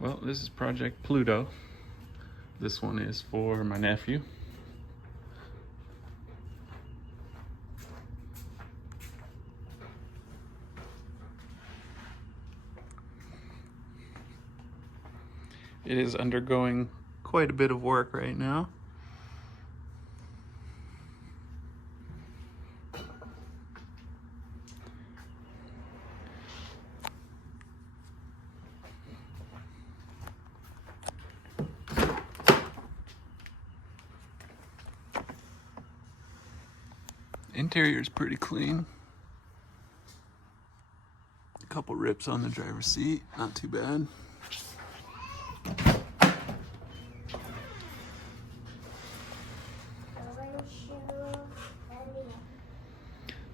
Well, this is Project Pluto. This one is for my nephew. It is undergoing quite a bit of work right now. Interior is pretty clean. A couple rips on the driver's seat, not too bad.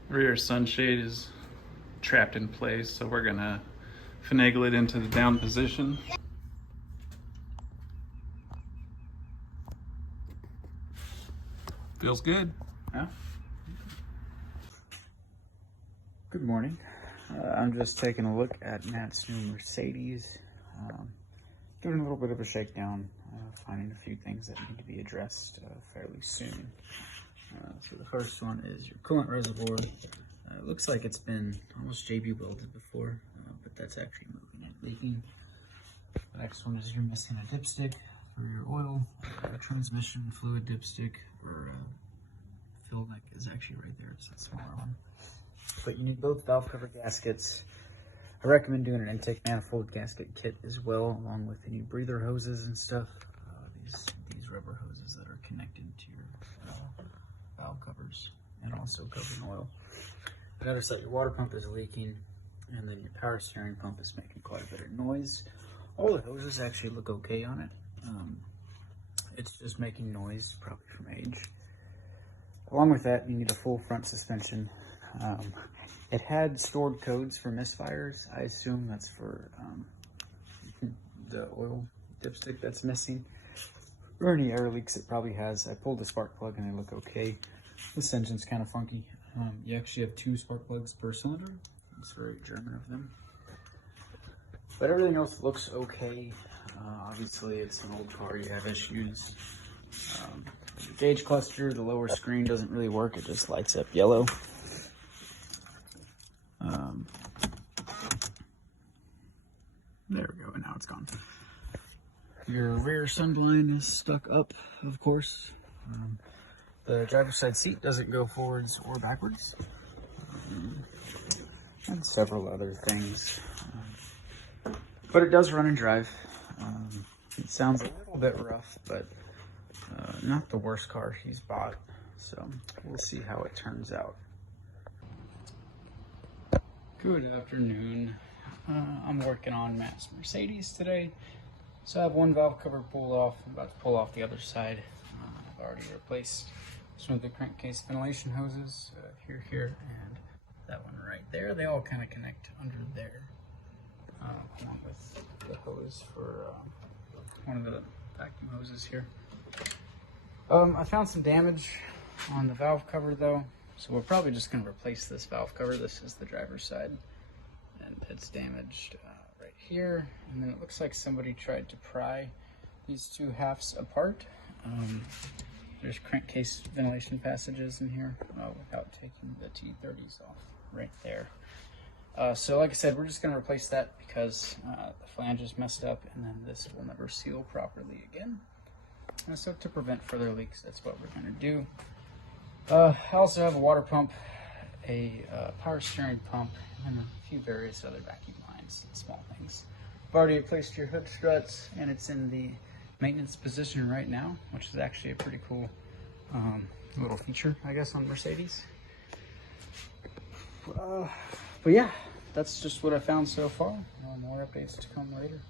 Rear sunshade is trapped in place, so we're gonna finagle it into the down position. Feels good, huh? Good morning. I'm just taking a look at Matt's new Mercedes. Doing a little bit of a shakedown, finding a few things that need to be addressed fairly soon. So the first one is your coolant reservoir. It looks like it's been almost JB welded before, but that's actually moving and leaking. The next one is you're missing a dipstick for your oil. Transmission fluid dipstick for fill neck is actually right there. It's a smaller one. But you need both valve cover gaskets. I recommend doing an intake manifold gasket kit as well, along with any breather hoses and stuff. These rubber hoses that are connected to your valve covers and also covering oil. I noticed that your water pump is leaking, and then your power steering pump is making quite a bit of noise. All the hoses actually look okay on it. It's just making noise, probably from age. Along with that, you need a full front suspension. It had stored codes for misfires. I assume that's for the oil dipstick that's missing, or any air leaks it probably has. I pulled the spark plug and they look okay. This engine's kind of funky. You actually have 2 spark plugs per cylinder. It's very German of them. But everything else looks okay. Obviously, it's an old car. You have issues. The gauge cluster, the lower screen doesn't really work. It just lights up yellow. There we go, and now it's gone. Your rear sunblind is stuck up, of course. The driver's side seat doesn't go forwards or backwards. And several other things. But it does run and drive. It sounds a little bit rough, but not the worst car she's bought. So we'll see how it turns out. Good afternoon. I'm working on Matt's Mercedes today. So I have one valve cover pulled off. I'm about to pull off the other side. I've already replaced some of the crankcase ventilation hoses, here, and that one right there. They all kind of connect under there, along with the hose for one of the vacuum hoses here. I found some damage on the valve cover though, so we're probably just going to replace this valve cover. This is the driver's side, and it's damaged right here. And then it looks like somebody tried to pry these 2 halves apart. There's crankcase ventilation passages in here without taking the T30s off right there. So like I said, we're just going to replace that because the flange is messed up, and then this will never seal properly again. And so to prevent further leaks, that's what we're going to do. I also have a water pump, a power steering pump, and a few various other vacuum lines and small things. I've already replaced your hood struts, and it's in the maintenance position right now, which is actually a pretty cool little feature, I guess, on Mercedes. But yeah, that's just what I found so far. More updates to come later.